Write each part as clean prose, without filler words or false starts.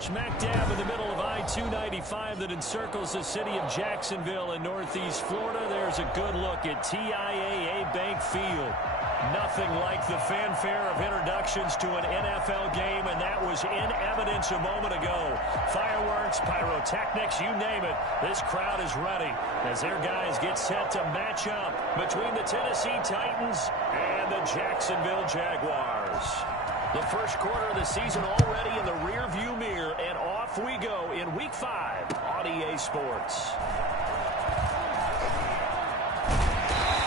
Smack dab in the middle of I-295 that encircles the city of Jacksonville in northeast Florida. There's a good look at TIAA Bank Field. Nothing like the fanfare of introductions to an NFL game, and that was in evidence a moment ago. Fireworks, pyrotechnics, you name it. This crowd is ready as their guys get set to match up between the Tennessee Titans and the Jacksonville Jaguars. The first quarter of the season already in the rearview mirror, and off we go in Week 5 on EA Sports.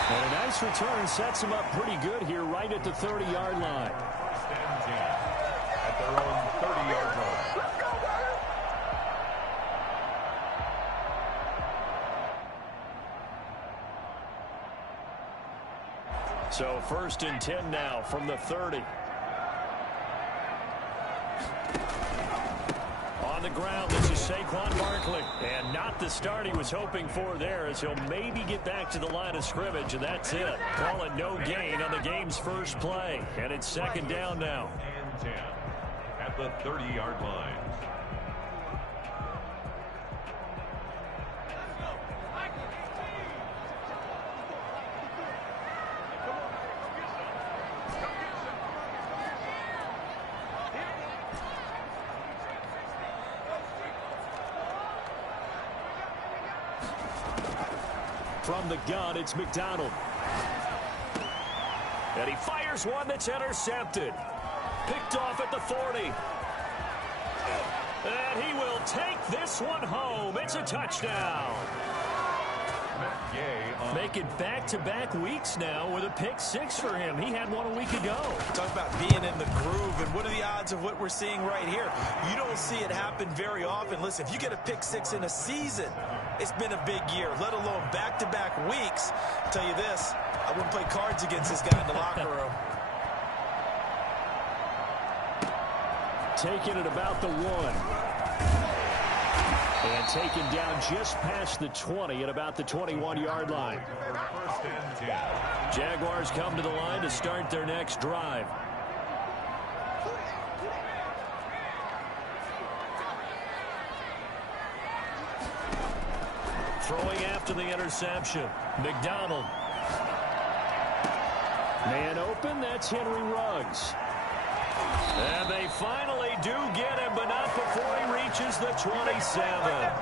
And a nice return sets him up pretty good here right at the 30-yard line. First and 10 at their own 30-yard line. So first and 10 now from the 30. On the ground, this is Saquon Barkley. And not the start he was hoping for there, as he'll maybe get back to the line of scrimmage, and that's it. Call it no gain on the game's first play. And it's second down now. And 10 at the 30-yard line. From the gun, it's McDonald. And he fires one that's intercepted. Picked off at the 40. And he will take this one home. It's a touchdown. Make it back-to-back weeks now with a pick six for him. He had one a week ago. Talk about being in the groove, and what are the odds of what we're seeing right here? You don't see it happen very often. Listen, if you get a pick six in a season, it's been a big year, let alone back-to-back weeks. I'll tell you this, I wouldn't play cards against this guy in the locker room. Taking it about the 1. And taken down just past the 20 at about the 21-yard line. First and 10. Jaguars come to the line to start their next drive. Throwing after the interception. McDonald. Man open, that's Henry Ruggs. And they finally do get him, but not before he reaches the 27.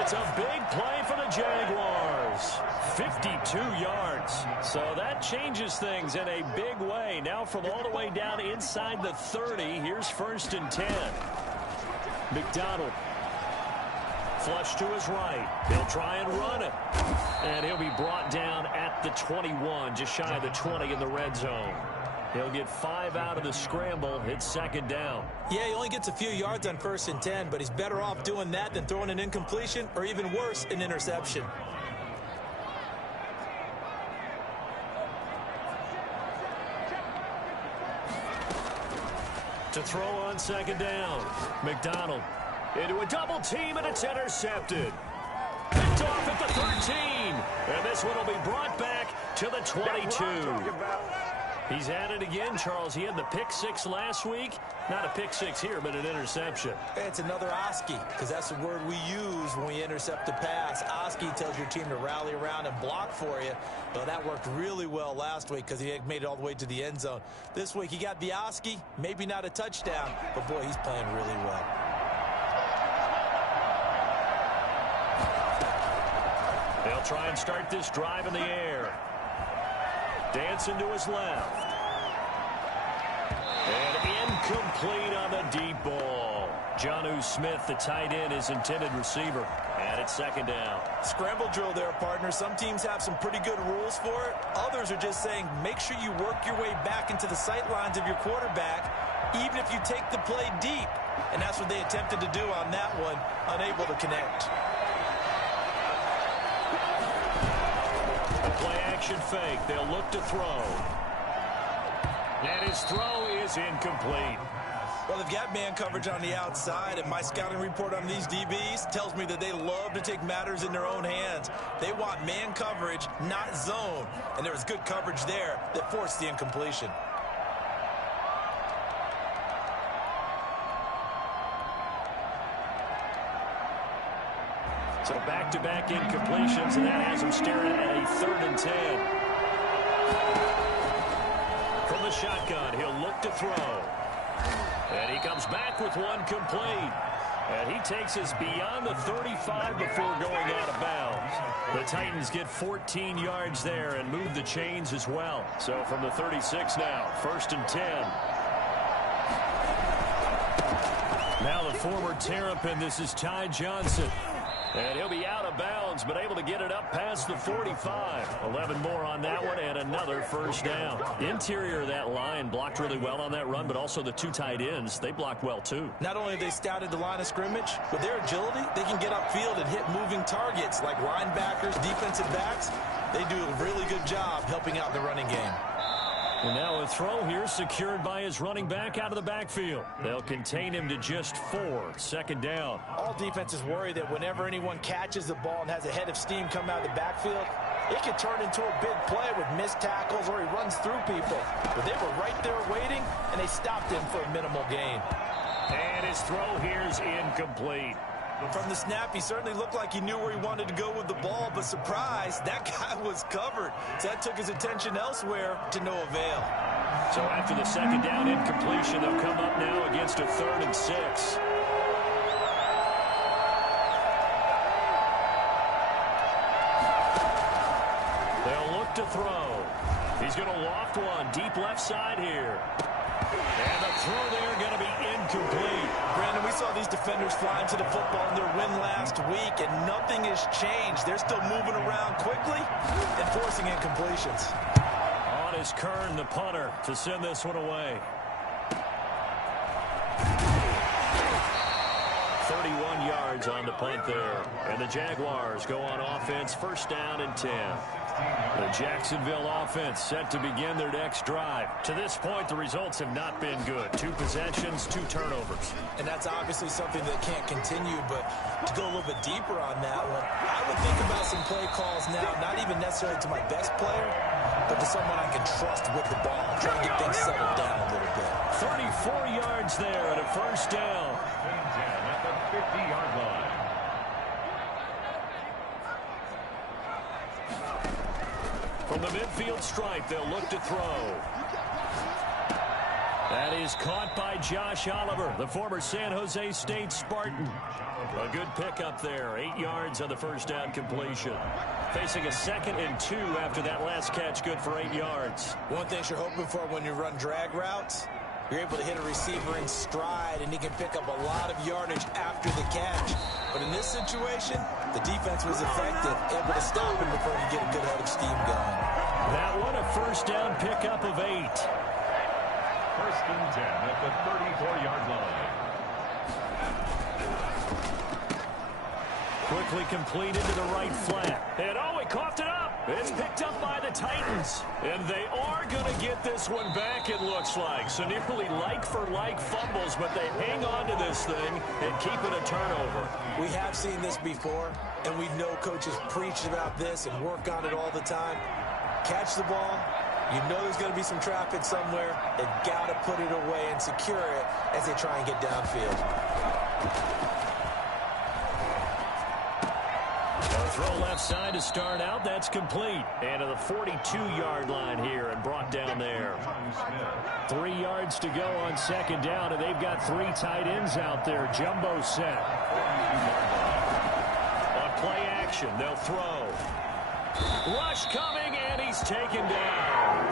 It's a big play for the Jaguars. 52 yards. So that changes things in a big way. Now from all the way down inside the 30, here's first and 10. McDonald. Flush to his right. He'll try and run it. And he'll be brought down at the 21, just shy of the 20 in the red zone. He'll get 5 out of the scramble. It's second down. Yeah, he only gets a few yards on first and 10, but he's better off doing that than throwing an incompletion or even worse, an interception. To throw on second down. McDonald into a double team, and it's intercepted. Picked off at the 13. And this one will be brought back to the 22. He's at it again, Charles. He had the pick six last week. Not a pick six here, but an interception. It's another Oski, because that's the word we use when we intercept a pass. Oski tells your team to rally around and block for you. Well, that worked really well last week because he made it all the way to the end zone. This week he got the Oski, maybe not a touchdown, but boy, he's playing really well. They'll try and start this drive in the air. Dancing to his left. And incomplete on the deep ball. Jonnu Smith, the tight end, is intended receiver. And it's second down. Scramble drill there, partner. Some teams have some pretty good rules for it. Others are just saying make sure you work your way back into the sight lines of your quarterback, even if you take the play deep. And that's what they attempted to do on that one, unable to connect. Play-action fake. They'll look to throw. And his throw is incomplete. Well, they've got man coverage on the outside, and my scouting report on these DBs tells me that they love to take matters in their own hands. They want man coverage, not zone. And there was good coverage there that forced the incompletion. back-to-back incompletions, and that has him staring at a 3rd and 10. From the shotgun, he'll look to throw. And he comes back with one complete. And he takes us beyond the 35 before going out of bounds. The Titans get 14 yards there and move the chains as well. So from the 36 now, 1st and 10. Now the former Terrapin, this is Ty Johnson. And he'll be out of bounds, but able to get it up past the 45. 11 more on that one, and another 1st down. Interior of that line blocked really well on that run, but also the 2 tight ends, they blocked well too. Not only have they scouted the line of scrimmage, with their agility, they can get upfield and hit moving targets like linebackers, defensive backs. They do a really good job helping out the running game. And now a throw here secured by his running back out of the backfield. They'll contain him to just 4. 2nd down. All defenses worry that whenever anyone catches the ball and has a head of steam come out of the backfield, it could turn into a big play with missed tackles or he runs through people. But they were right there waiting, and they stopped him for a minimal gain. And his throw here is incomplete. From the snap, he certainly looked like he knew where he wanted to go with the ball, but surprise, that guy was covered. So that took his attention elsewhere to no avail. So after the 2nd down incompletion, they'll come up now against a 3rd and 6. They'll look to throw. He's going to loft one deep left side here. And the throw there going to be incomplete. Brandon, we saw these defenders flying to the football in their win last week, and nothing has changed. They're still moving around quickly and forcing incompletions. On is Kern, the punter, to send this one away. 31 yards on the punt there. And the Jaguars go on offense, 1st down and 10. The Jacksonville offense set to begin their next drive. To this point, the results have not been good. 2 possessions, 2 turnovers. And that's obviously something that can't continue, but to go a little bit deeper on that one, I would think about some play calls now, not even necessarily to my best player, but to someone I can trust with the ball, try to get things settled down a little bit. 34 yards there and a 1st down. At the 50-yard line. From the midfield stripe, they'll look to throw. That is caught by Josh Oliver, the former San Jose State Spartan. A good pickup there. 8 yards on the 1st down completion. Facing a 2nd and 2 after that last catch, good for 8 yards. One thing you're hoping for when you run drag routes, you're able to hit a receiver in stride, and he can pick up a lot of yardage after the catch. But in this situation, the defense was effective, able to stop him before he get a good head of steam going. That one a 1st down pickup of 8. 1st and 10 at the 34-yard line. Quickly completed to the right flat. And oh, he coughed it up. It's picked up by the Titans. And they are going to get this one back, it looks like. So nearly like-for-like fumbles, but they hang on to this thing and keep it a turnover. We have seen this before, and we know coaches preach about this and work on it all the time. Catch the ball. You know there's going to be some traffic somewhere. They've got to put it away and secure it as they try and get downfield. Throw left side to start out. That's complete. And to the 42-yard line here and brought down there. 3 yards to go on 2nd down, and they've got 3 tight ends out there. Jumbo set. On play action, they'll throw. Rush coming, and he's taken down.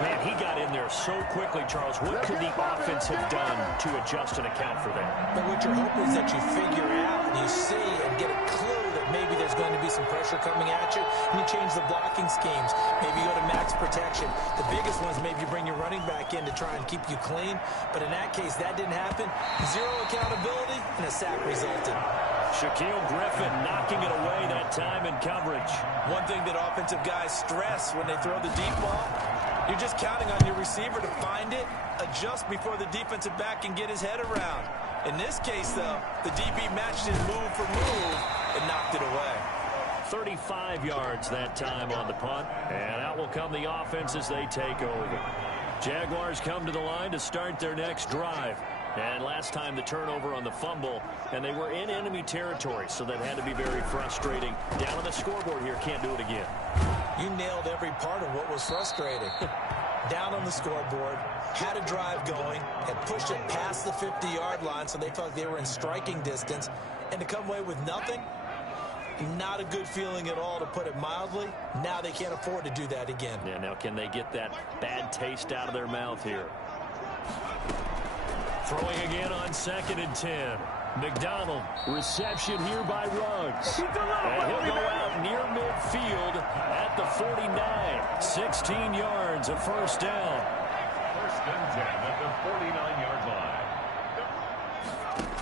Man, he got in there so quickly, Charles. What could the offense have done to adjust and account for that? But what you're hoping is that you figure out and you see and get a clue that maybe there's going to be some pressure coming at you, and you change the blocking schemes. Maybe you go to max protection. The biggest one is maybe you bring your running back in to try and keep you clean. But in that case, that didn't happen. 0 accountability, and a sack resulted. Shaquille Griffin knocking it away that time in coverage. One thing that offensive guys stress when they throw the deep ball, you're just counting on your receiver to find it, adjust before the defensive back can get his head around. In this case, though, the DB matched his move for move and knocked it away. 35 yards that time on the punt, and out will come the offense as they take over. Jaguars come to the line to start their next drive. And last time the turnover on the fumble, and they were in enemy territory, so that had to be very frustrating. Down on the scoreboard here, can't do it again. You nailed every part of what was frustrating. Down on the scoreboard, had a drive going, had pushed it past the 50-yard line, so they felt they were in striking distance, and to come away with nothing, not a good feeling at all, to put it mildly. Now they can't afford to do that again. Yeah, now can they get that bad taste out of their mouth here? Throwing again on 2nd and 10. McDonald, reception here by Ruggs. And he'll go out near midfield at the 49. 16 yards, a first down. 1st and 10 at the 49-yard line.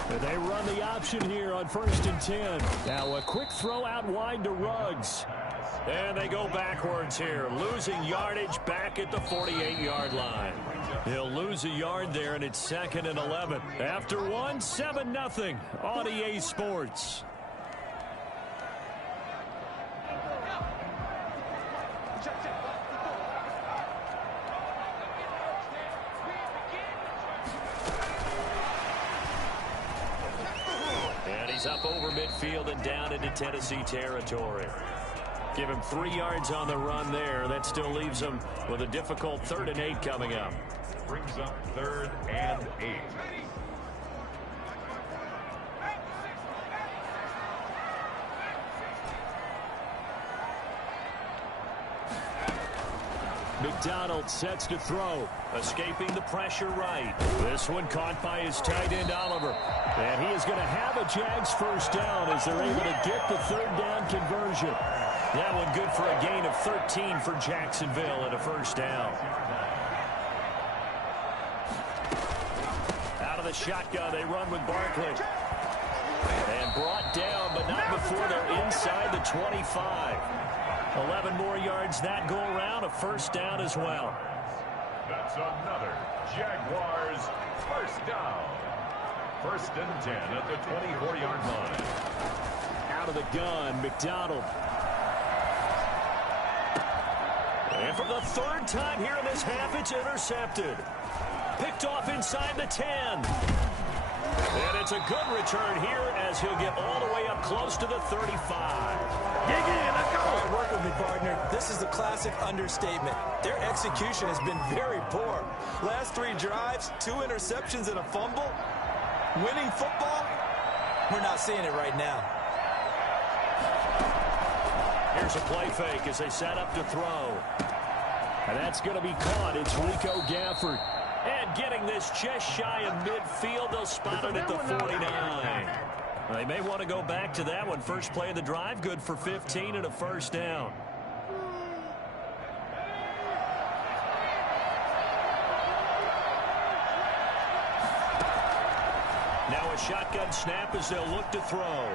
And they run the option here on 1st and 10. Now a quick throw out wide to Ruggs. And they go backwards here, losing yardage back at the 48-yard line. He'll lose a yard there, and it's 2nd and 11. After one, 7-0 on EA Sports. And he's up over midfield and down into Tennessee territory. Give him 3 yards on the run there. That still leaves him with a difficult 3rd and 8 coming up. Brings up 3rd and 8. McDonald sets to throw, escaping the pressure right. This one caught by his tight end, Oliver. And he is going to have a Jags first down as they're able to get the 3rd down conversion. That one good for a gain of 13 for Jacksonville and a first down. Out of the shotgun, they run with Barkley. And brought down, but not before they're inside the 25. 11 more yards that go around, a first down as well. That's another Jaguars first down. 1st and 10 at the 24-yard line. Out of the gun, McDonald. And for the 3rd time here in this half, it's intercepted. Picked off inside the 10. And it's a good return here as he'll get all the way up close to the 35. Dig in, let's go. All right, work with me, partner. This is the classic understatement. Their execution has been very poor. Last 3 drives, 2 interceptions and a fumble. Winning football? We're not seeing it right now. Here's a play fake as they set up to throw. And that's going to be caught. It's Rico Gafford. And getting this just shy of midfield, they'll spot it at the 49. They may want to go back to that one. First play of the drive, good for 15 and a first down. Now a shotgun snap as they'll look to throw.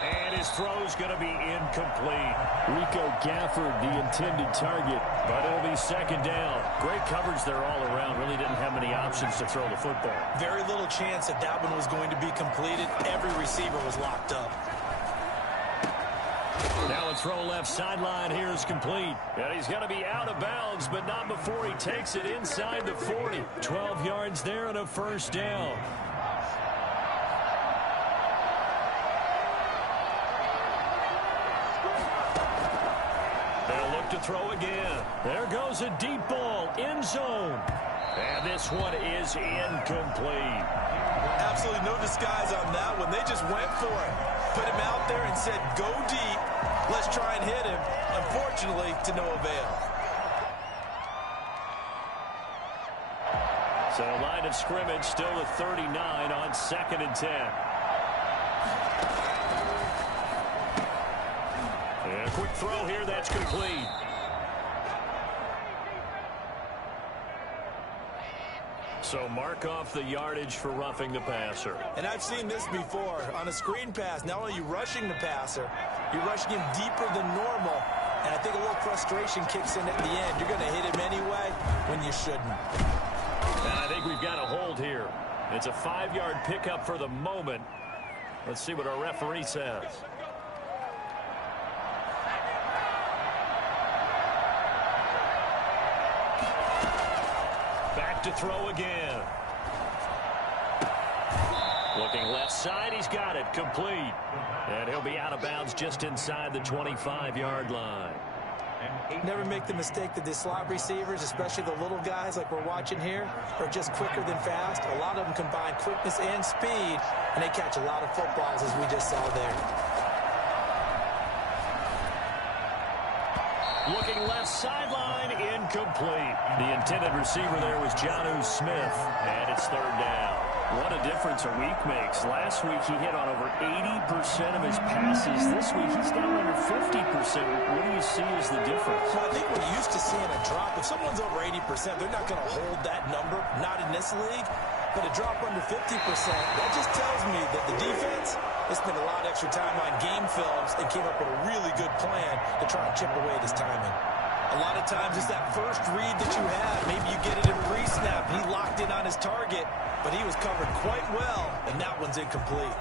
And his throw's going to be incomplete. Rico Gafford, the intended target, but it'll be 2nd down. Great coverage there all around. Really didn't have many options to throw the football. Very little chance that that one was going to be completed. Every receiver was locked up. Now a throw left sideline here is complete. And he's going to be out of bounds, but not before he takes it inside the 40. 12 yards there and a first down. To throw again. There goes a deep ball, end zone. And this one is incomplete. Absolutely no disguise on that one. They just went for it. Put him out there and said, go deep. Let's try and hit him. Unfortunately, to no avail. So line of scrimmage still at 39 on 2nd and 10. And a quick throw here, that's complete. So mark off the yardage for roughing the passer. And I've seen this before. On a screen pass, not only are you rushing the passer, you're rushing him deeper than normal. And I think a little frustration kicks in at the end. You're going to hit him anyway when you shouldn't. And I think we've got a hold here. It's a 5-yard pickup for the moment. Let's see what our referee says. Back to throw again. Looking left side, he's got it, complete. And he'll be out of bounds just inside the 25-yard line. Never make the mistake that the slot receivers, especially the little guys like we're watching here, are just quicker than fast. A lot of them combine quickness and speed, and they catch a lot of footballs, as we just saw there. Looking left sideline, incomplete. The intended receiver there was Jonnu Smith, and it's third down. What a difference a week makes. Last week he hit on over 80% of his passes. This week he's down under 50%. What do you see as the difference? Well, I think we're used to seeing a drop. If someone's over 80%, they're not going to hold that number, not in this league. But a drop under 50%, that just tells me that the defense has spent a lot of extra time on game films and came up with a really good plan to try and chip away at his timing. A lot of times it's that first read that you have. Maybe you get it in pre-snap. He locked in on his target, but he was covered quite well, and that one's incomplete.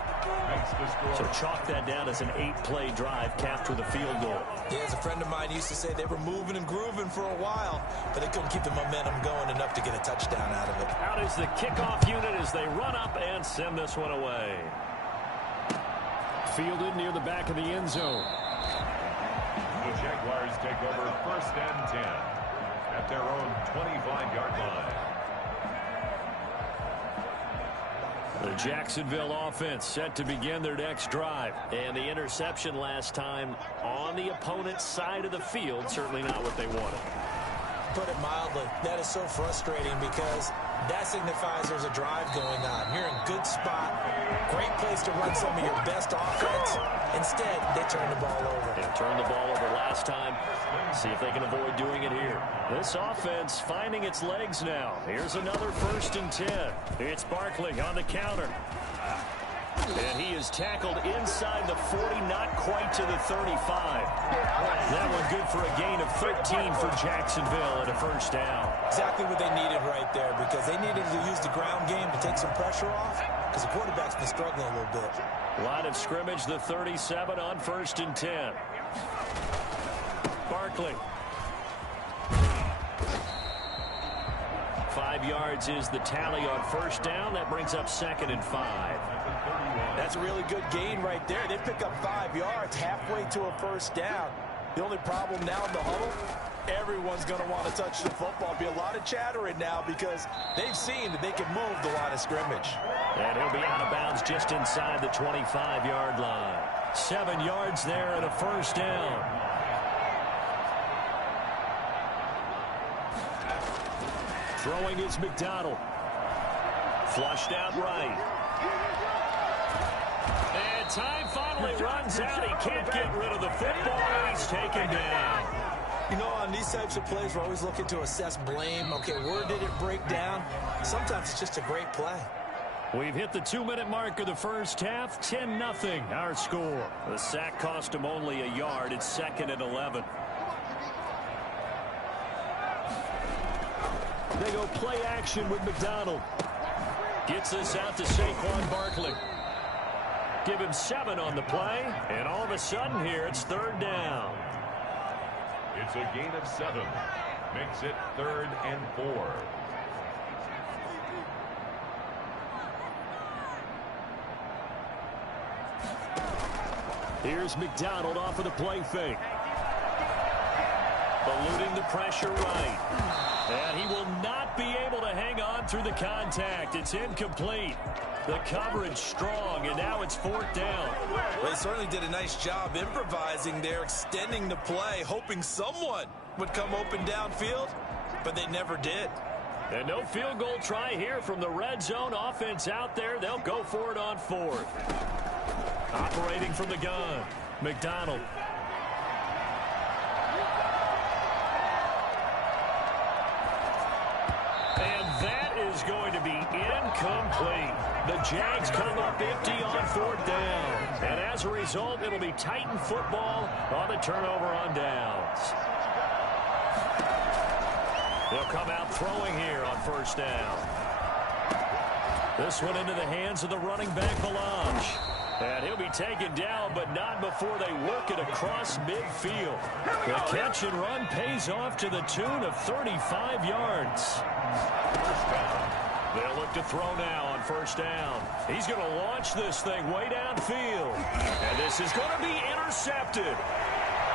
So chalk that down as an 8-play drive capped with a field goal. Yeah, as a friend of mine used to say, they were moving and grooving for a while, but they couldn't keep the momentum going enough to get a touchdown out of it. Out is the kickoff unit as they run up and send this one away. Fielded near the back of the end zone. The Jaguars take over 1st and 10 at their own 25-yard line. The Jacksonville offense set to begin their next drive. And the interception last time on the opponent's side of the field, certainly not what they wanted. Put it mildly, that is so frustrating because that signifies there's a drive going on. You're in a good spot, great place to run some of your best offense. Instead, they turn the ball over. They turned the ball over last time. See if they can avoid doing it here. This offense finding its legs now. Here's another 1st and 10. It's Barkley on the counter. And he is tackled inside the 40, not quite to the 35. That one good for a gain of 13 for Jacksonville and a 1st down. Exactly what they needed right there, because they needed to use the ground game to take some pressure off, because the quarterback's been struggling a little bit. Line of scrimmage, the 37 on 1st and 10. Barkley. 5 yards is the tally on 1st down. That brings up 2nd and 5. That's a really good gain right there. They pick up 5 yards halfway to a 1st down. The only problem now in the huddle, everyone's going to want to touch the football. Be a lot of chattering now because they've seen that they can move the line of scrimmage. And he'll be out of bounds just inside the 25-yard line. 7 yards there and a 1st down. Throwing is McDonald. Flushed out right. And time finally runs out. He can't get rid of the football. He's taken down. You know, on these types of plays, we're always looking to assess blame. Okay, where did it break down? Sometimes it's just a great play. We've hit the 2-minute mark of the 1st half. 10-0 our score. The sack cost him only a yard. It's 2nd and 11. They go play action with McDonald. Gets this out to Saquon Barkley. Give him 7 on the play, and all of a sudden here it's 3rd down. It's a gain of 7. Makes it 3rd and 4. Here's McDonald off of the play fake. Eluding the pressure right. And he will not be able to hang on through the contact. It's incomplete. The coverage strong, and now it's 4th down. Well, they certainly did a nice job improvising there, extending the play, hoping someone would come open downfield, but they never did. And no field goal try here from the red zone. Offense out there. They'll go for it on 4th. Operating from the gun, McDonald. And that is going to be incomplete. The Jags come up empty on 4th down. And as a result, it'll be Titan football on the turnover on downs. They'll come out throwing here on 1st down. This one into the hands of the running back, Melange. And he'll be taken down, but not before they work it across midfield. The catch and run pays off to the tune of 35 yards. They'll look to throw now on first down. He's going to launch this thing way downfield. And this is going to be intercepted.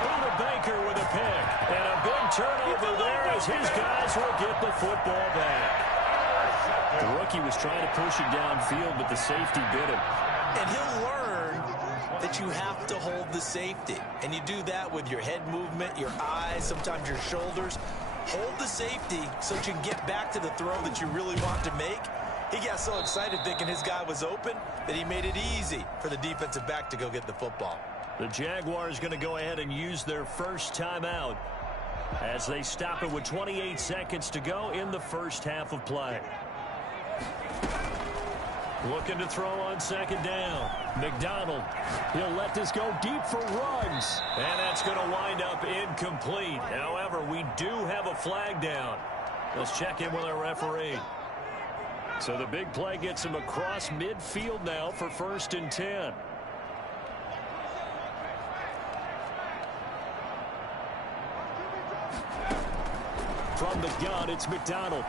Buda Baker with a pick. And a big turnover there as his guys will get the football back. The rookie was trying to push it downfield, but the safety bit him. And he'll learn that you have to hold the safety. And you do that with your head movement, your eyes, sometimes your shoulders. Hold the safety so that you can get back to the throw that you really want to make. He got so excited thinking his guy was open that he made it easy for the defensive back to go get the football. The Jaguars going to go ahead and use their first timeout as they stop it with 28 seconds to go in the first half of play. Looking to throw on second down. McDonald, he'll let this go deep for Ruggs. And that's going to wind up incomplete. However, we do have a flag down. Let's check in with our referee. So the big play gets him across midfield now for 1st and 10. From the gun, it's McDonald.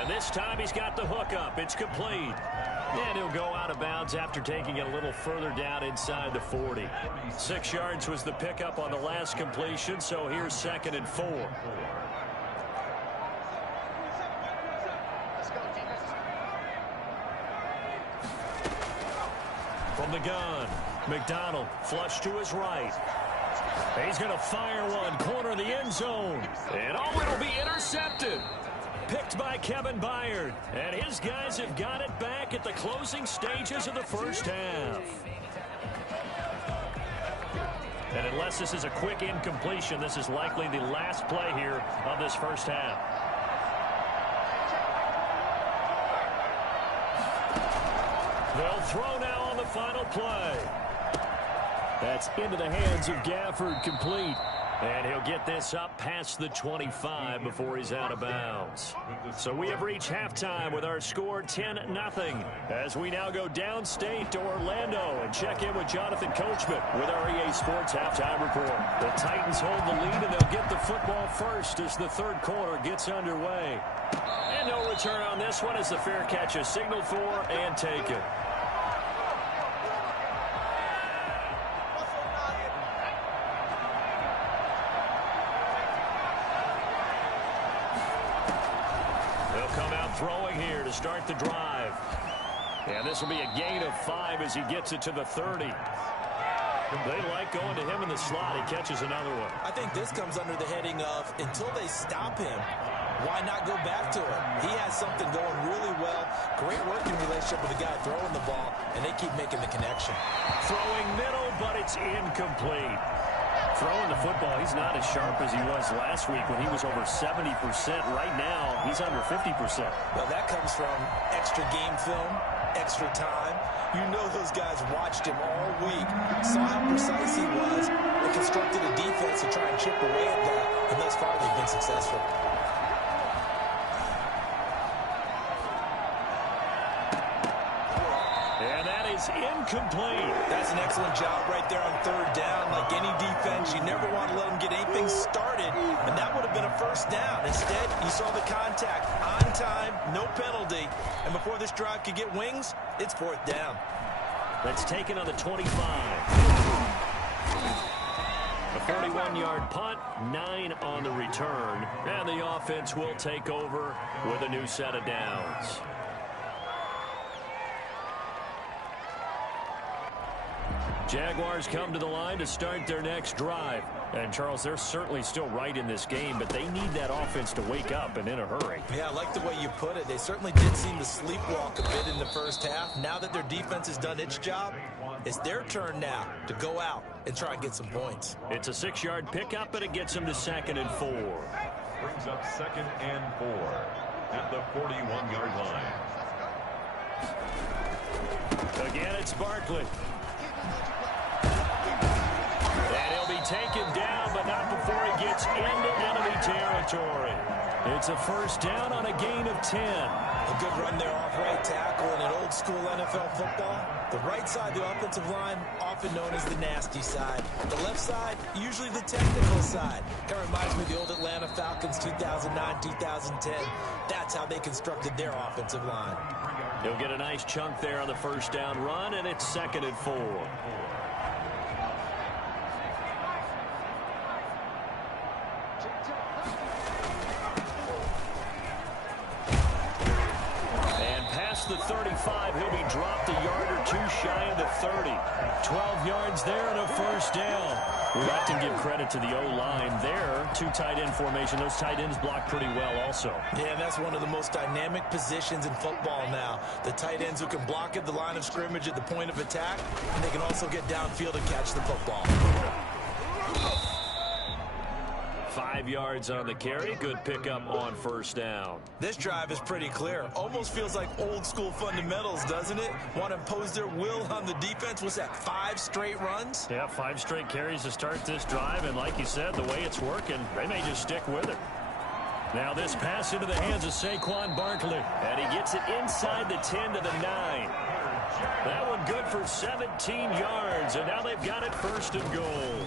And this time he's got the hook up. It's complete. And he'll go out of bounds after taking it a little further down inside the 40. 6 yards was the pickup on the last completion, so here's 2nd and 4. From the gun, McDonald flush to his right. He's going to fire one, corner of the end zone. And it'll be intercepted. Picked by Kevin Byard. And his guys have got it back at the closing stages of the first half. And unless this is a quick incompletion, this is likely the last play here of this first half. They'll throw now on the final play. That's into the hands of Gafford, complete. And he'll get this up past the 25 before he's out of bounds. So we have reached halftime with our score 10-0. As we now go downstate to Orlando and check in with Jonathan Coachman with our EA Sports Halftime Report. The Titans hold the lead and they'll get the football first as the third quarter gets underway. And no return on this one as the fair catch is signaled for and taken. Throwing here to start the drive. And this will be a gain of 5 as he gets it to the 30. They like going to him in the slot. He catches another one. I think this comes under the heading of until they stop him, why not go back to him? He has something going really well. Great working relationship with the guy throwing the ball, and they keep making the connection. Throwing middle, but it's incomplete. Throwing the football, he's not as sharp as he was last week when he was over 70%. Right now, he's under 50%. Well, that comes from extra game film, extra time. You know those guys watched him all week, saw how precise he was, and constructed a defense to try and chip away at that, and thus far they've been successful. And that is incomplete. That's an excellent job right there on third down. Like any defense, you never want to let them get anything started, and that would have been a first down. Instead, you saw the contact on time, no penalty, and before this drive could get wings, it's 4th down. That's taken on the 25. A 41-yard punt, 9 on the return, and the offense will take over with a new set of downs. Jaguars come to the line to start their next drive. And, Charles, they're certainly still right in this game, but they need that offense to wake up and in a hurry. Yeah, I like the way you put it. They certainly did seem to sleepwalk a bit in the first half. Now that their defense has done its job, it's their turn now to go out and try and get some points. It's a 6-yard pickup, and it gets them to 2nd and 4. Brings up 2nd and 4 at the 41-yard line. Again, it's Barkley. And he'll be taken down, but not before he gets into enemy territory. It's a first down on a gain of 10. A good run there off right tackle in an old school NFL football. The right side of the offensive line, often known as the nasty side. The left side, usually the technical side. Kind of reminds me of the old Atlanta Falcons 2009, 2010. That's how they constructed their offensive line. He'll get a nice chunk there on the first down run, and it's 2nd and 4. The 35, he'll be dropped a yard or two shy of the 30. 12 yards there and a first down. We often give credit to the O-line there. 2 tight end formation. Those tight ends block pretty well also. Yeah, that's one of the most dynamic positions in football now. The tight ends who can block at the line of scrimmage at the point of attack, and they can also get downfield and catch the football. 5 yards on the carry. Good pickup on first down. This drive is pretty clear. Almost feels like old school fundamentals, doesn't it? Want to impose their will on the defense. What's that, 5 straight runs? Yeah, 5 straight carries to start this drive. And like you said, the way it's working, they may just stick with it. Now this pass into the hands of Saquon Barkley. And he gets it inside the 10 to the 9. That one good for 17 yards. And now they've got it 1st and goal.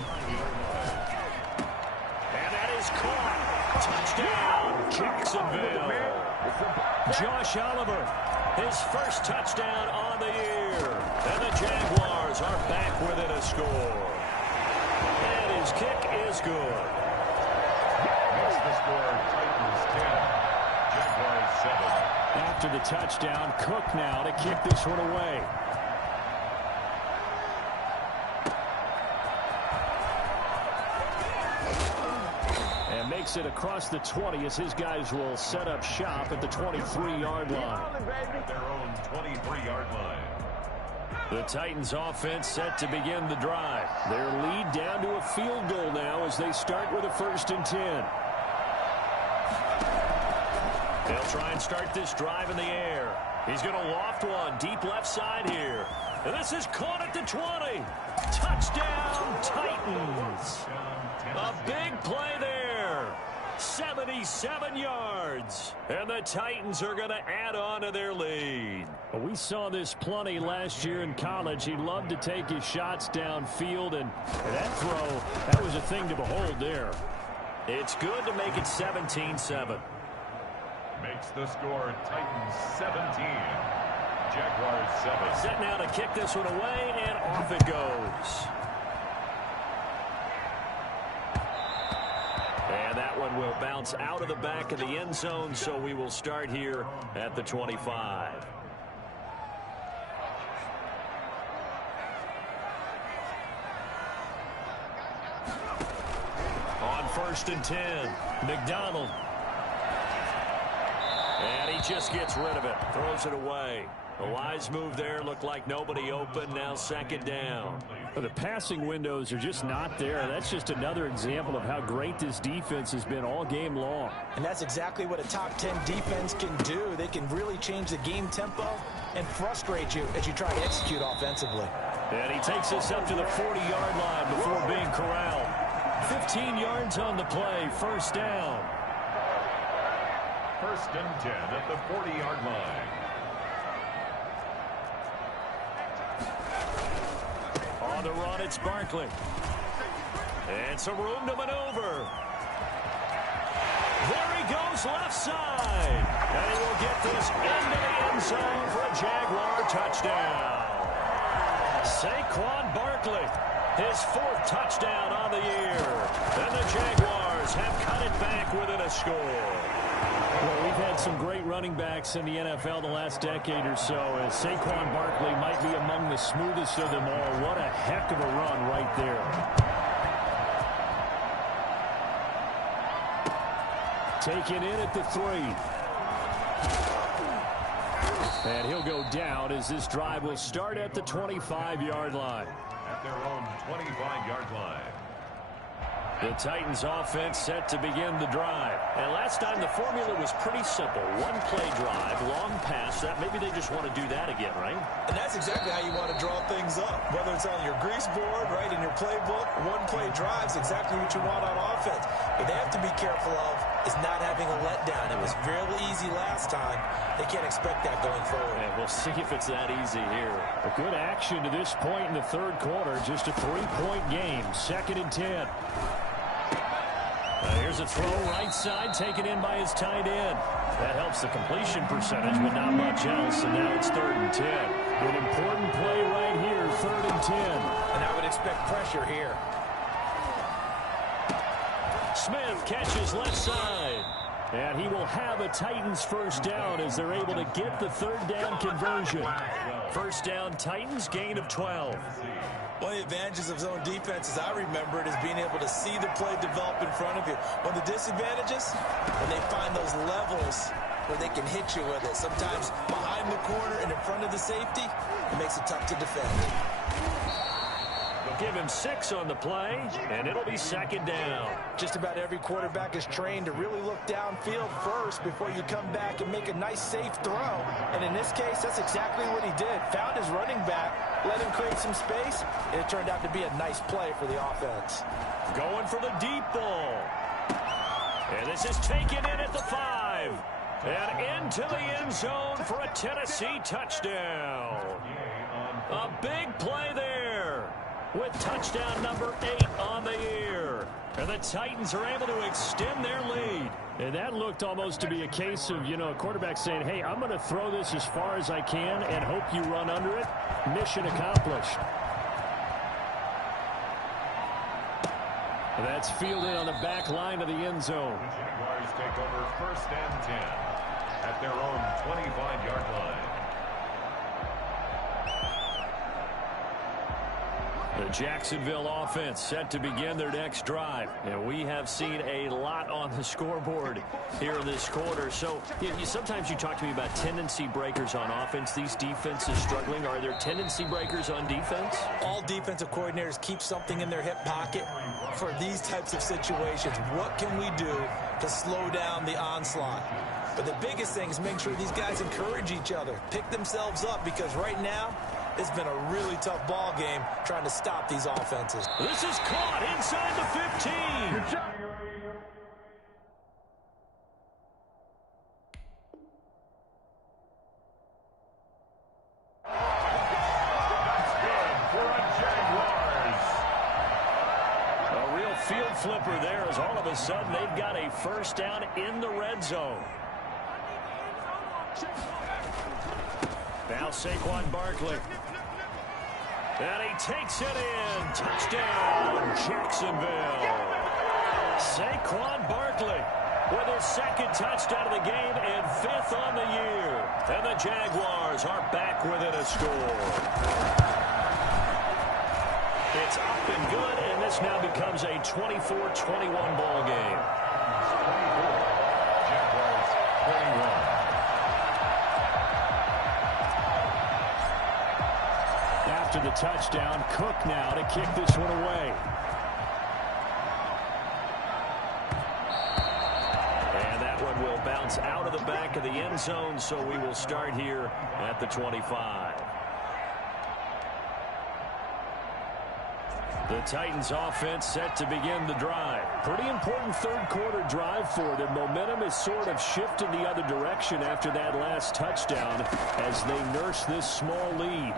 Caught. Touchdown, Jacksonville. Josh Oliver, his first touchdown on the year. And the Jaguars are back within a score. And his kick is good. Makes the score Titans 10, Jaguars 7. After the touchdown, Cook now to kick this one away. Makes it across the 20 as his guys will set up shop at the 23-yard line. At their own 23-yard line. The Titans offense set to begin the drive. Their lead down to a field goal now as they start with a 1st and 10. They'll try and start this drive in the air. He's going to loft one deep left side here. And this is caught at the 20. Touchdown, Titans. A big play there. 77 yards. And the Titans are going to add on to their lead. Well, we saw this plenty last year in college. He loved to take his shots downfield, and that throw, that was a thing to behold there. It's good to make it 17-7. Makes the score Titans 17, Jaguars 7. Set now to kick this one away, and off it goes. And that one will bounce out of the back of the end zone, so we will start here at the 25. On 1st and 10, McDonald. And he just gets rid of it, throws it away. A wise move there, looked like nobody open, now 2nd down. Well, the passing windows are just not there. That's just another example of how great this defense has been all game long. And that's exactly what a top 10 defense can do. They can really change the game tempo and frustrate you as you try to execute offensively. And he takes us up to the 40-yard line before being corralled. 15 yards on the play, 1st down. 1st and 10 at the 40-yard line. On the run, it's Barkley. And some room to maneuver. There he goes, left side. And he will get this into the end zone for a Jaguar touchdown. Saquon Barkley, his 4th touchdown on the year. And the Jaguars have cut it back within a score. Well, we've had some great running backs in the NFL the last decade or so, as Saquon Barkley might be among the smoothest of them all. What a heck of a run right there. Taken in at the 3. And he'll go down as this drive will start at the 25-yard line. At their own 25-yard line. The Titans offense set to begin the drive. And last time the formula was pretty simple. One play drive, long pass. That maybe they just want to do that again, right? And that's exactly how you want to draw things up. Whether it's on your grease board, in your playbook, one play drives exactly what you want on offense. But they have to be careful of is not having a letdown. It was really easy last time. They can't expect that going forward. And we'll see if it's that easy here. A good action to this point in the third quarter. Just a 3-point game. 2nd and 10. Here's a throw right side, taken in by his tight end. That helps the completion percentage, but not much else. And now it's 3rd and 10. An important play right here, 3rd and 10. And I would expect pressure here. Smith catches left side. And he will have a Titans first down as they're able to get the 3rd down conversion. First down, Titans, gain of 12. One of the advantages of zone defense, as I remember it, is being able to see the play develop in front of you. One of the disadvantages, when they find those levels where they can hit you with it. Sometimes behind the corner and in front of the safety, it makes it tough to defend. They'll give him 6 on the play, and it'll be 2nd down. Just about every quarterback is trained to really look downfield first before you come back and make a nice, safe throw. And in this case, that's exactly what he did. Found his running back, let him create some space, and it turned out to be a nice play for the offense. Going for the deep ball. And this is taken in at the 5. And into the end zone for a Tennessee touchdown. A big play there with touchdown number 8 on the year. And the Titans are able to extend their lead. And that looked almost to be a case of, a quarterback saying, hey, I'm going to throw this as far as I can and hope you run under it. Mission accomplished. And that's fielded on the back line of the end zone. The Jaguars take over 1st and 10 at their own 25-yard line. The Jacksonville offense set to begin their next drive. And we have seen a lot on the scoreboard here in this quarter. So sometimes you talk to me about tendency breakers on offense. These defenses struggling. Are there tendency breakers on defense? All defensive coordinators keep something in their hip pocket for these types of situations. What can we do to slow down the onslaught? But the biggest thing is make sure these guys encourage each other, pick themselves up, because right now, it's been a really tough ball game trying to stop these offenses. This is caught inside the 15. That's good for a Jaguars. A real field flipper there as all of a sudden they've got a first down in the red zone. Now Saquon Barkley. And he takes it in. Touchdown, Jacksonville. Saquon Barkley with his 2nd touchdown of the game and 5th on the year. And the Jaguars are back within a score. It's up and good, and this now becomes a 24-21 ball game. 24. Jaguars 21. After the touchdown, Cook now to kick this one away. And that one will bounce out of the back of the end zone, so we will start here at the 25. The Titans offense set to begin the drive. Pretty important third quarter drive for them. Momentum is sort of shifted the other direction after that last touchdown as they nurse this small lead.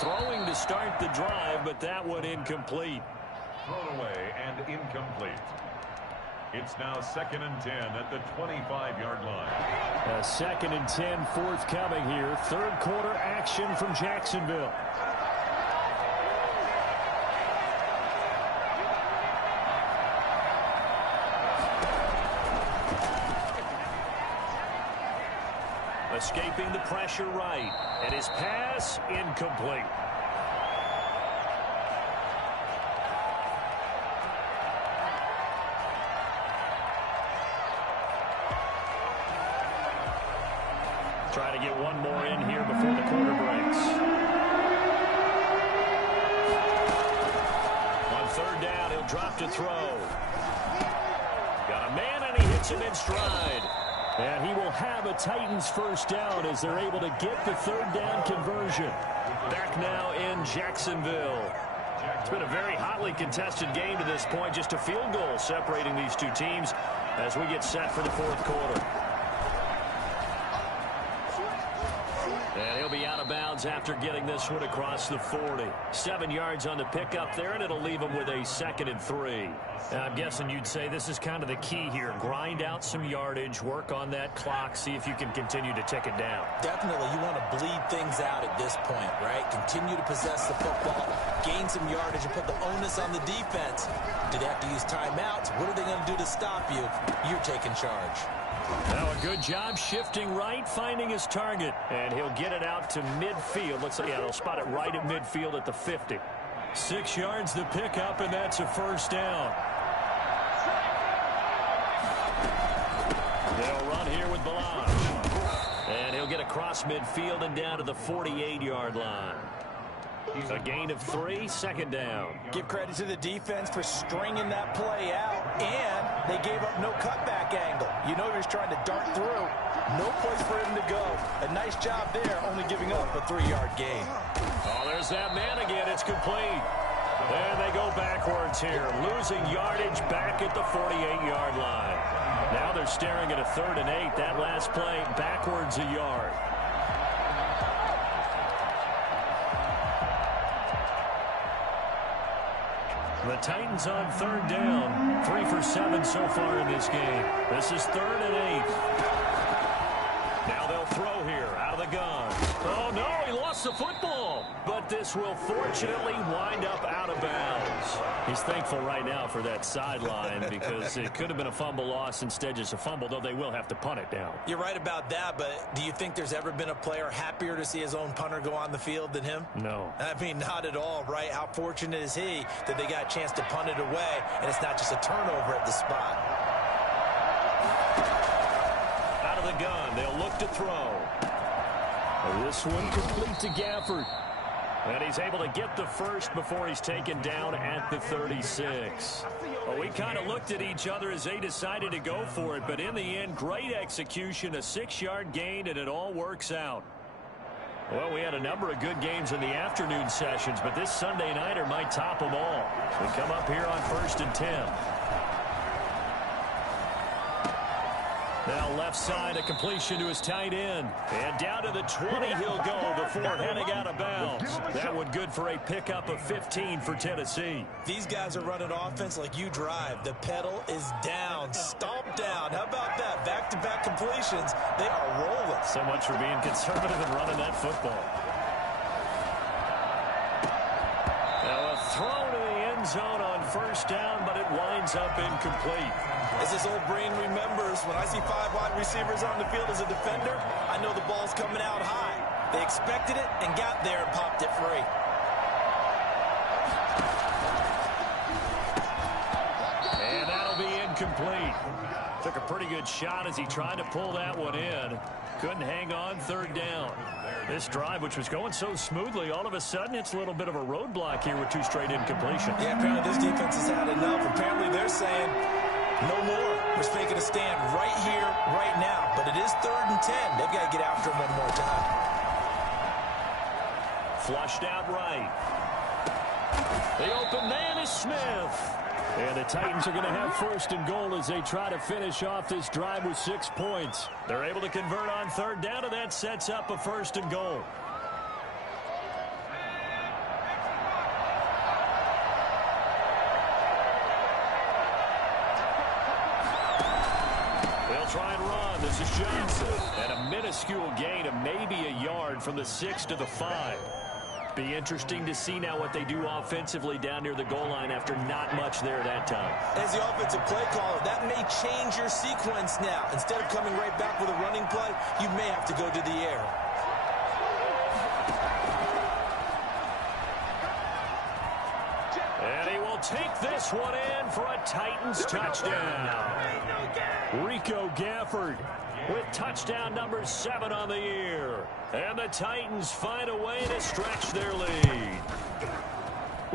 Throwing to start the drive, but that one incomplete. Thrown away and incomplete. It's now 2nd and 10 at the 25-yard line. 2nd and 10 forthcoming here. Third quarter action from Jacksonville. Escaping the pressure right. And his pass incomplete. Try to get one more in here before the quarter breaks. On 3rd down, he'll drop to throw. Got a man, and he hits him in stride. And he will have a Titans first down as they're able to get the 3rd down conversion. Back now in Jacksonville. It's been a very hotly contested game to this point. Just a field goal separating these two teams as we get set for the fourth quarter. And he'll be out of bounds after getting this one across the 40. 7 yards on the pickup there, and it'll leave him with a 2nd and 3. Now, I'm guessing you'd say this is kind of the key here. Grind out some yardage, work on that clock, see if you can continue to tick it down. Definitely, you want to bleed things out at this point, right? Continue to possess the football, gain some yardage, and put the onus on the defense. Do they have to use timeouts? What are they going to do to stop you? You're taking charge. Now a good job shifting right, finding his target. And he'll get it out to midfield. Let's see, yeah, they'll spot it right at midfield at the 50. 6 yards the pickup, and that's a first down. They'll run here with Balazs. And he'll get across midfield and down to the 48-yard line. A gain of 3, 2nd down. Give credit to the defense for stringing that play out, and they gave up no cutback angle. You know he was trying to dart through. No place for him to go. A nice job there, only giving up a 3-yard gain. Oh, there's that man again. It's complete. And they go backwards here, losing yardage back at the 48-yard line. Now they're staring at a 3rd and 8. That last play, backwards a yard. The Titans on 3rd down. 3 for 7 so far in this game. This is 3rd and 8. Now they'll throw here out of the gun. Oh, no, he lost the football. But this will fortunately wind up out of bounds. He's thankful right now for that sideline because it could have been a fumble loss, instead just a fumble, though they will have to punt it down. You're right about that, but do you think there's ever been a player happier to see his own punter go on the field than him? No. I mean, not at all, right? How fortunate is he that they got a chance to punt it away, and it's not just a turnover at the spot. Out of the gun, they'll look to throw. This one complete to Gafford. And he's able to get the first before he's taken down at the 36. Well, we kind of looked at each other as they decided to go for it, but in the end, great execution, a 6-yard gain, and it all works out. Well, we had a number of good games in the afternoon sessions, but this Sunday nighter might top them all. We come up here on 1st and 10. Now left side, a completion to his tight end. And down to the 20 he'll go before heading out of bounds. That one good for a pickup of 15 for Tennessee. These guys are running offense like you drive. The pedal is down, stomped down. How about that? Back-to-back completions. They are rolling. So much for being conservative and running that football. Now a throw to the end zone on 1st down, but it winds up incomplete. As this old brain remembers, when I see 5 wide receivers on the field as a defender, I know the ball's coming out high. They expected it and got there and popped it free. And that'll be incomplete. Took a pretty good shot as he tried to pull that one in. Couldn't hang on 3rd down. This drive, which was going so smoothly, all of a sudden it's a little bit of a roadblock here with 2 straight incompletions. Yeah, apparently this defense has had enough. Apparently they're saying no more. We're just making a stand right here, right now. But it is 3rd and 10. They've got to get after him one more time. Flushed out right. The open man is Smith. And the Titans are going to have 1st and goal as they try to finish off this drive with 6 points. They're able to convert on 3rd down, and that sets up a 1st and goal. They'll try and run. This is Johnson. And a minuscule gain of maybe a yard from the 6 to the 5. Be interesting to see now what they do offensively down near the goal line after not much there that time. As the offensive play caller, that may change your sequence now. Instead of coming right back with a running play, you may have to go to the air. And he will take this one in for a Titans touchdown. Rico Gafford with touchdown number 7 on the year. And the Titans find a way to stretch their lead.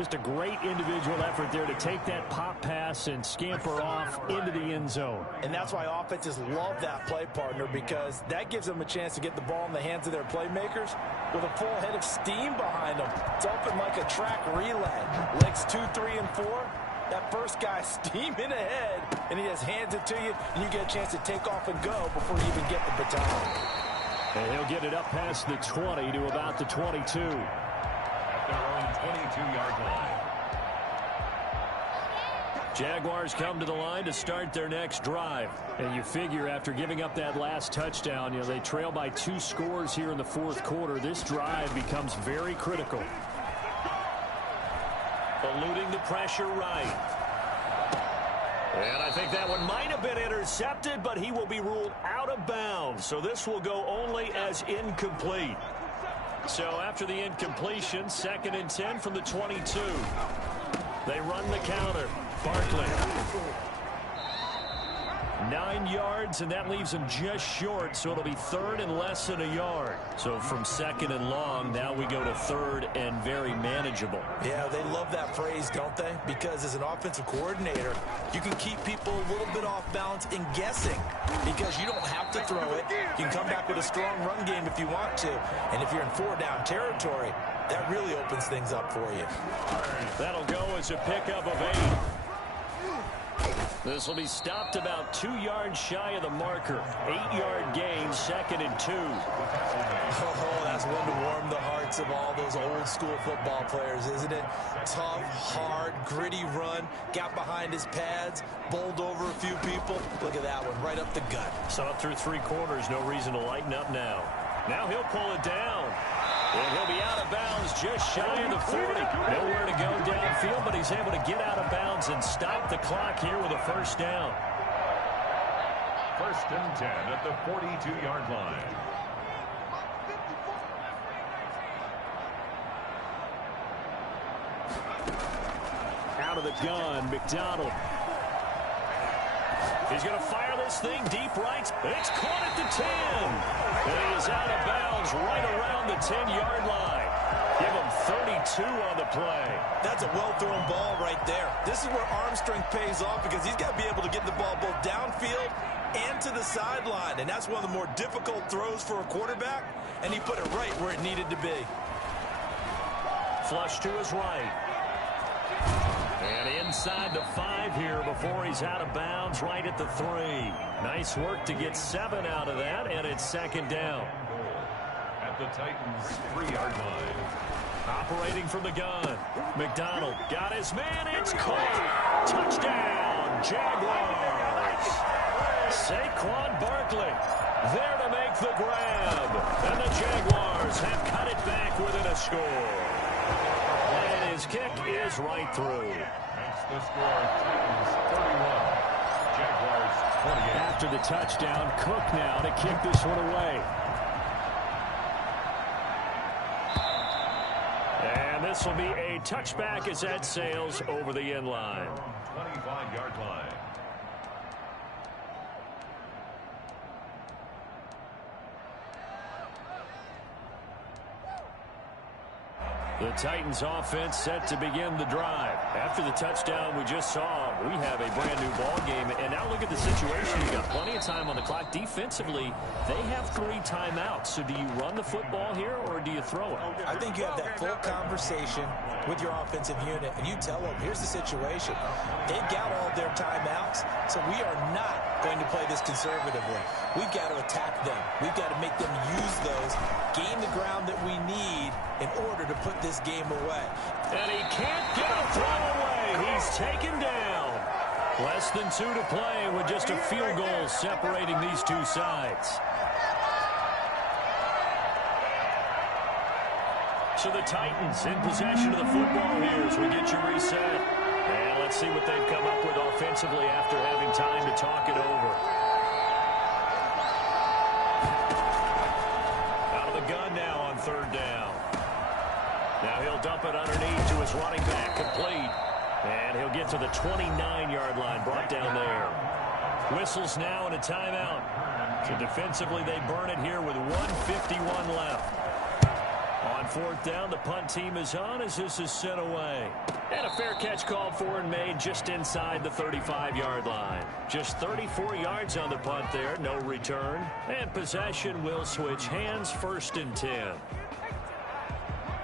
Just a great individual effort there to take that pop pass and scamper off into the end zone. And that's why offenses love that play, partner, because that gives them a chance to get the ball in the hands of their playmakers with a full head of steam behind them. It's open like a track relay. Legs 2, 3, and 4. That first guy steaming ahead, and he just hands it to you, and you get a chance to take off and go before you even get the baton. And he'll get it up past the 20 to about the 22. At their own 22-yard line. Jaguars come to the line to start their next drive. And you figure after giving up that last touchdown, they trail by 2 scores here in the fourth quarter. This drive becomes very critical. Eluding the pressure right. And I think that one might have been intercepted, but he will be ruled out of bounds. So this will go only as incomplete. So after the incompletion, 2nd and 10 from the 22. They run the counter. Barkley. 9 yards, and that leaves him just short, so it'll be 3rd and less than a yard. So from 2nd and long, now we go to 3rd and very manageable. Yeah, they love that phrase, don't they? Because as an offensive coordinator, you can keep people a little bit off balance and guessing because you don't have to throw it. You can come back with a strong run game if you want to. And if you're in 4-down territory, that really opens things up for you. That'll go as a pickup of 8. This will be stopped about 2 yards shy of the marker. 8-yard gain, 2nd and 2. Oh, that's one to warm the hearts of all those old school football players, isn't it? Tough, hard, gritty run. Got behind his pads, bowled over a few people. Look at that one, right up the gut. Saw it through 3 quarters. No reason to lighten up now. Now he'll pull it down. And he'll be out of bounds just shy of the 40. Nowhere to go downfield, but he's able to get out of bounds and stop the clock here with a 1st down. 1st and 10 at the 42-yard line. Out of the gun, McDonald. He's going to fire this thing deep right. It's caught at the 10. And he is out of bounds right around the 10-yard line. Give him 32 on the play. That's a well-thrown ball right there. This is where arm strength pays off because he's got to be able to get the ball both downfield and to the sideline. And that's one of the more difficult throws for a quarterback. And he put it right where it needed to be. Flush to his right. And inside the 5 here before he's out of bounds right at the 3. Nice work to get 7 out of that, and it's 2nd down. At the Titans' 3-yard line. Operating from the gun. McDonald got his man. It's caught. Touchdown, Jaguars. Saquon Barkley there to make the grab. And the Jaguars have cut it back within a score. And his kick is right through. Makes the score Titans 31. Jaguars 28. After the touchdown, Cook now to kick this one away. And this will be a touchback as that sails over the end line. 25-yard line. The Titans offense set to begin the drive. After the touchdown we just saw, we have a brand new ball game. And now look at the situation. You've got plenty of time on the clock. Defensively, they have 3 timeouts. So do you run the football here or do you throw it? I think you have that full conversation with your offensive unit, and you tell them, here's the situation. They've got all their timeouts, so we are not going to play this conservatively. We've got to attack them. We've got to make them use those, gain the ground that we need in order to put this game away. And he can't get a throw away. He's taken down. Less than 2 to play with just a field goal separating these 2 sides. So the Titans in possession of the football here as we get you reset. And let's see what they've come up with offensively after having time to talk it over. Out of the gun now on 3rd down. Now he'll dump it underneath to his running back, complete. And he'll get to the 29-yard line, brought down there. Whistles now and a timeout. So defensively they burn it here with 1:51 left. On 4th down, the punt team is on as this is sent away. And a fair catch called for and made just inside the 35-yard line. Just 34 yards on the punt there, no return. And possession will switch hands, 1st and 10.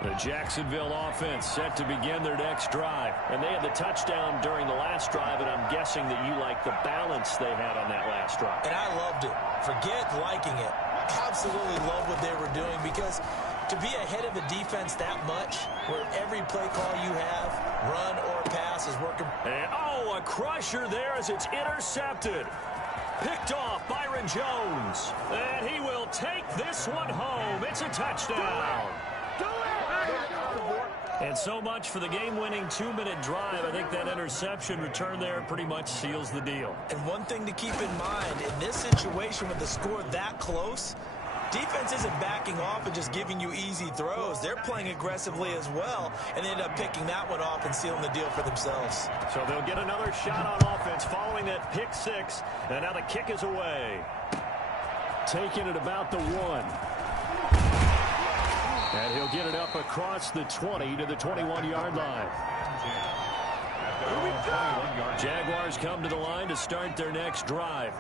The Jacksonville offense set to begin their next drive. And they had the touchdown during the last drive, and I'm guessing that you like the balance they had on that last drive. And I loved it. Forget liking it. Absolutely love what they were doing, because to be ahead of the defense that much, where every play call you have, run or pass, is working. And, oh, a crusher there as it's intercepted. Picked off Byron Jones. And he will take this one home. It's a touchdown. And so much for the game-winning 2-minute drive. I think that interception return there pretty much seals the deal. And one thing to keep in mind, in this situation with the score that close, defense isn't backing off and just giving you easy throws. They're playing aggressively as well, and they end up picking that one off and sealing the deal for themselves. So they'll get another shot on offense following that pick six, and now the kick is away. Taking it about the 1. And he'll get it up across the 20 to the 21-yard line. Jaguars come to the line to start their next drive.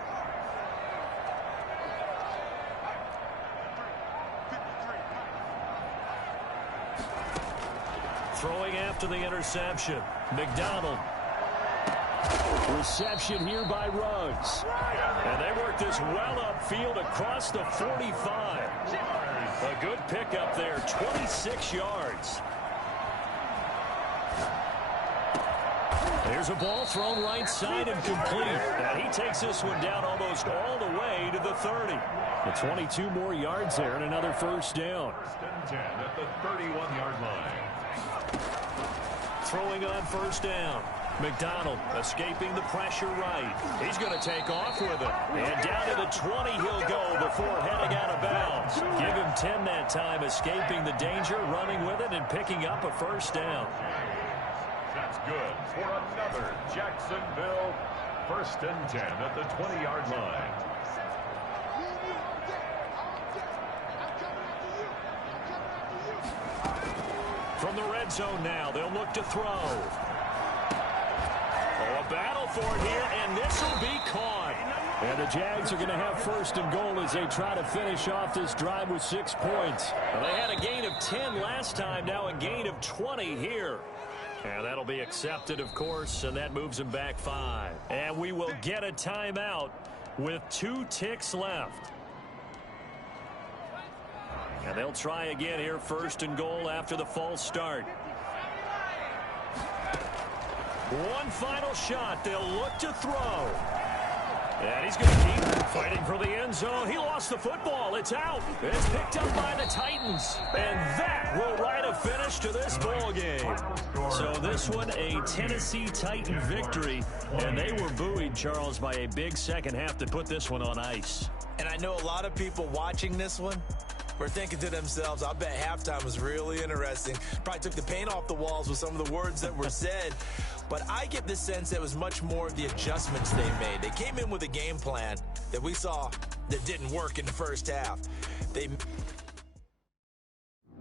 Throwing after the interception. McDonald. Reception here by Ruggs. And they work this well upfield across the 45. A good pickup there, 26 yards. There's a ball thrown right side and complete. And he takes this one down almost all the way to the 30. The 22 more yards there and another 1st down. 1st and 10 at the 31-yard line. Throwing on 1st down. McDonald escaping the pressure right. He's going to take off with it. And down to the 20 he'll go before heading out of bounds. Give him 10 that time, escaping the danger, running with it, and picking up a 1st down. That's good for another Jacksonville 1st and 10 at the 20-yard line. From the red zone now, they'll look to throw. Oh, a battle for it here, and this will be caught. And the Jags are going to have 1st and goal as they try to finish off this drive with 6 points. Well, they had a gain of 10 last time, now a gain of 20 here. And that'll be accepted, of course, and that moves them back 5. And we will get a timeout with 2 ticks left. And they'll try again here, 1st and goal after the false start. One final shot. They'll look to throw. And he's going to keep fighting for the end zone. He lost the football. It's out. It's picked up by the Titans. And that will write a finish to this ball game. So this one, a Tennessee Titan victory. And they were buoyed, Charles, by a big second half to put this one on ice. And I know a lot of people watching this one were thinking to themselves, I bet halftime was really interesting. Probably took the paint off the walls with some of the words that were said. But I get the sense that it was much more of the adjustments they made. They came in with a game plan that we saw that didn't work in the first half. They